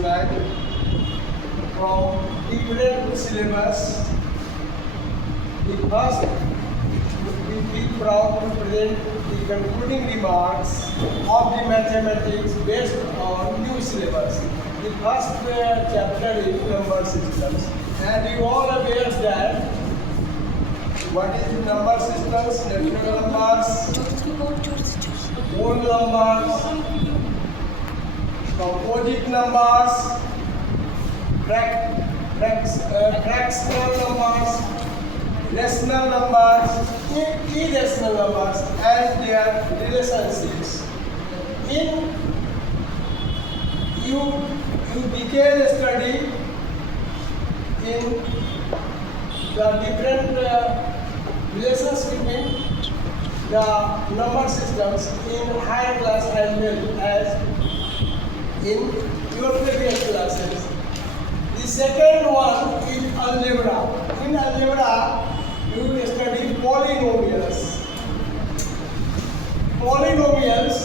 student from different syllabus. The first, we feel proud to present the concluding remarks of the mathematics based on new syllabus. The first chapter is number systems, and you all aware that what is the number systems, natural numbers, whole numbers, composite numbers, fractional numbers, rational numbers, irrational numbers, and their relationships. You begin study in the different relations between the number systems in higher class as well as in your previous classes. The second one is algebra. In algebra, you will study polynomials. Polynomials,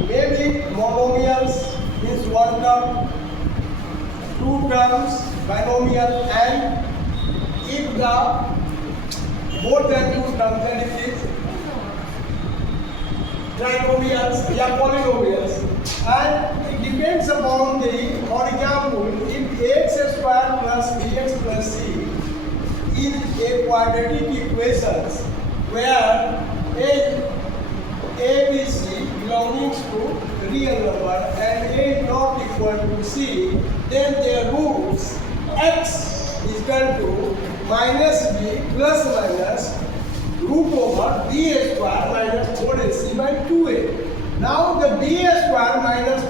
maybe monomials means one term, two terms, binomial, and if the more than two terms, then it is trinomials, polynomials. And it depends upon the, for example, if ax square plus bx plus c is a quadratic equation where a, b, c belonging to real number and a is not equal to c, then their roots x is equal to minus b plus minus root over b square minus 4ac by 2a. Now the b square minus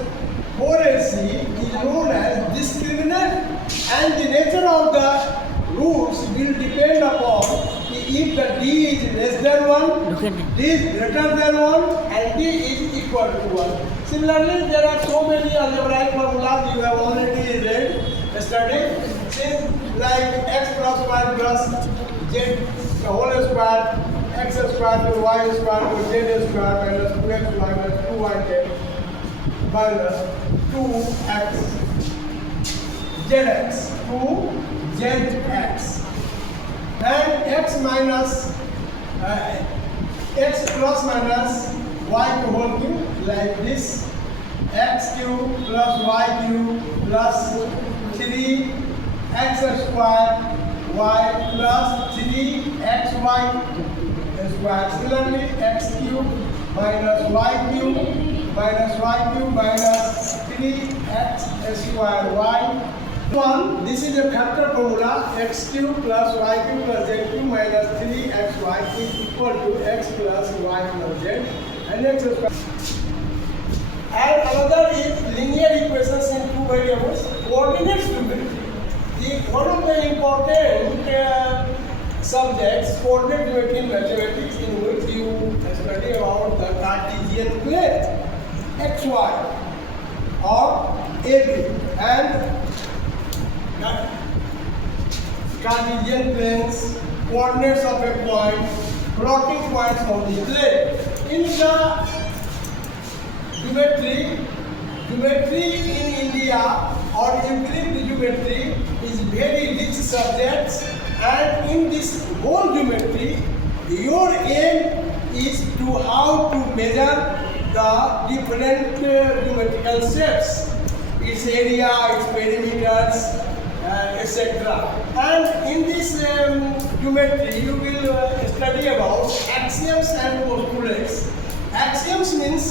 4ac is known as discriminant, and the nature of the roots will depend upon if the d is less than 1, d is greater than 1, and d is equal to 1. Similarly, there are so many algebraic formulas you have already read, studied, since like x plus y plus z the whole square, x square to y square to z square minus 2x minus 2y minus 2x zx 2zx, and x minus x plus minus y to whole cube like this, x cube plus y cube plus 3x square y plus 3xy square. Similarly, x cube minus y cube minus 3x square y. This is a factor formula. X cube plus y cube plus z cube minus 3xy is equal to x plus y plus z and x square. And another is linear equations in two variables, coordinates geometry. One of the important subjects, coordinate geometry in mathematics, in which you study about the Cartesian plane xy or AB and Cartesian planes, coordinates of a point, plotting points on the plane. In the geometry in India or Euclid geometry is very rich subjects, and in this whole geometry, your aim is to how to measure the different geometrical shapes, its area, its perimeters, etc. And in this geometry, you will study about axioms and postulates. Axioms means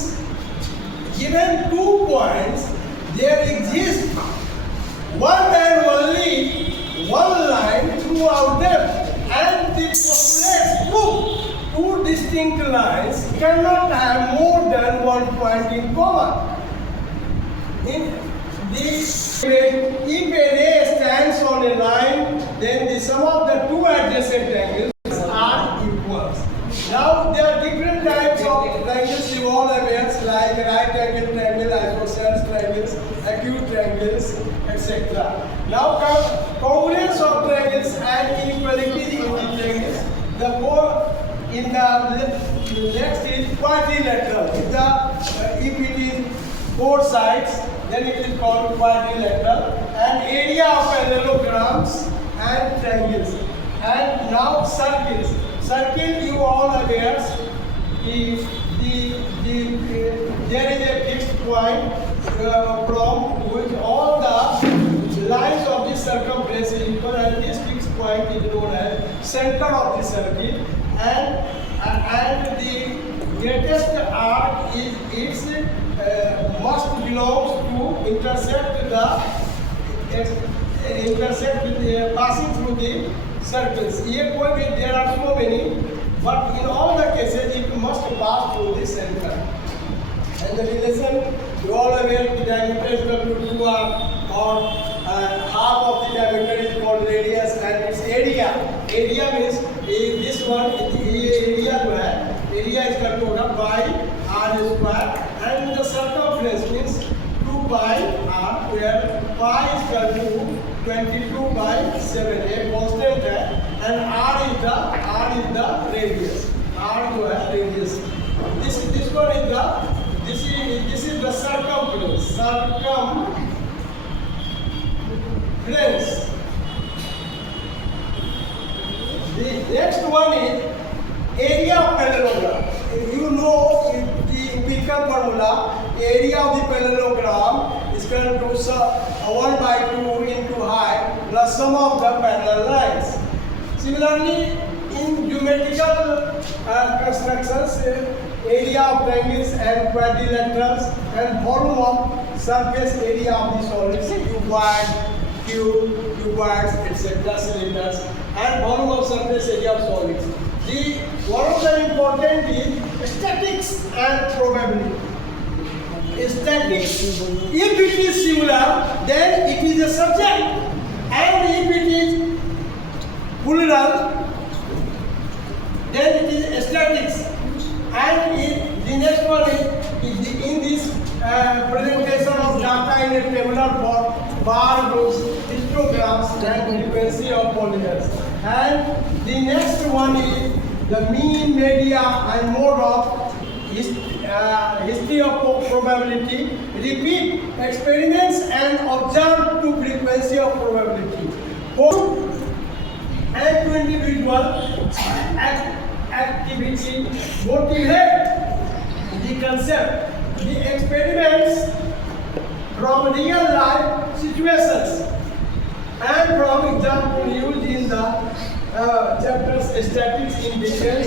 given 2 points, there exists one and only one line throughout them, and the postulates prove two distinct lines cannot have more than 1 point in common. If a ray stands on a line, then the sum of the two adjacent angles are equal. Now there are different types of triangles you all aware, like right angle triangle, isosceles triangles, acute triangles, etc. Now congruence of triangles and inequality in the triangles. The next is quadrilateral. If it is 4 sides, then it is called quadrilateral, and area of parallelograms and triangles. And now circles. Circle, you all aware, there is a fixed point from which all the lines of the circumference is equal, and this fixed point is known as center of the circle, and the greatest arc is its must belongs to intersect with the passing through the circles. Here there are so many, but in all the cases it must pass through the center. And the relation, you all aware, the diameter is equal to 2r, or half of the diameter is called radius, and its area. Area means this one, area is equal to 1 by r square, and the circumference means 2 by r, where pi is equal to 22 by 7, a constant है, and r is the radius. R जो है radius. This one is the circumference. The next one is area of parallelogram. You know the empirical formula. Area of the parallelogram is equal to 1 by 2 into height plus sum of the parallel lines. Similarly, in geometrical constructions, area of triangles and quadrilaterals and volume of surface area of the solids, cuboids, etc., cylinders, and volume of surface area of solids. One of the important is statics and probability. Statics, if it is singular, then it is a subject, and if it is plural, then it is statics. And the next one is in this presentation of data in a tabular form, bar groups, histograms, and frequency of polygons. And the next one is the mean, media, and mode of history of probability. Repeat experiments and observe to frequency of probability. And to individual activity motivate the concept. The experiments from real life situations and from example used in the chapters statistics in detail.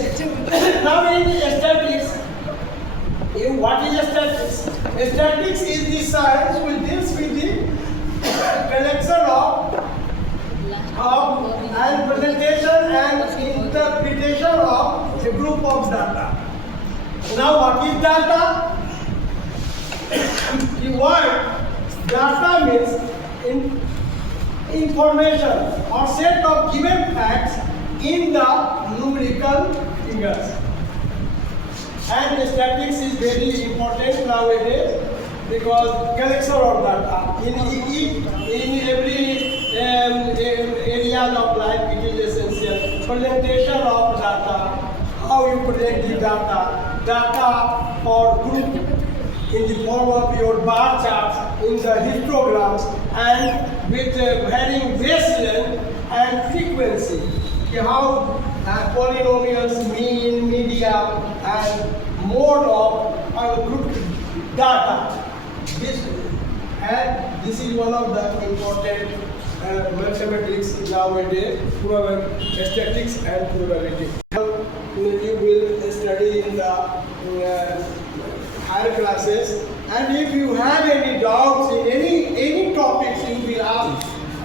Now in statistics, what is statistics? Statistics is the science which deals with the collection of and presentation and interpretation of a group of data. Now what is data? The word data means information or set of given facts in the numerical figures. And statistics is very important nowadays because collection of data in every area of life it is essential. Presentation of data, how you present the data for group in the form of your bar charts, in the histograms, and with varying base length and frequency. How polynomials, mean, media, and mode of group data. This is one of the important mathematics nowadays, statistics and probability. You will study in the higher classes, and if you have any doubts in any topics, you will ask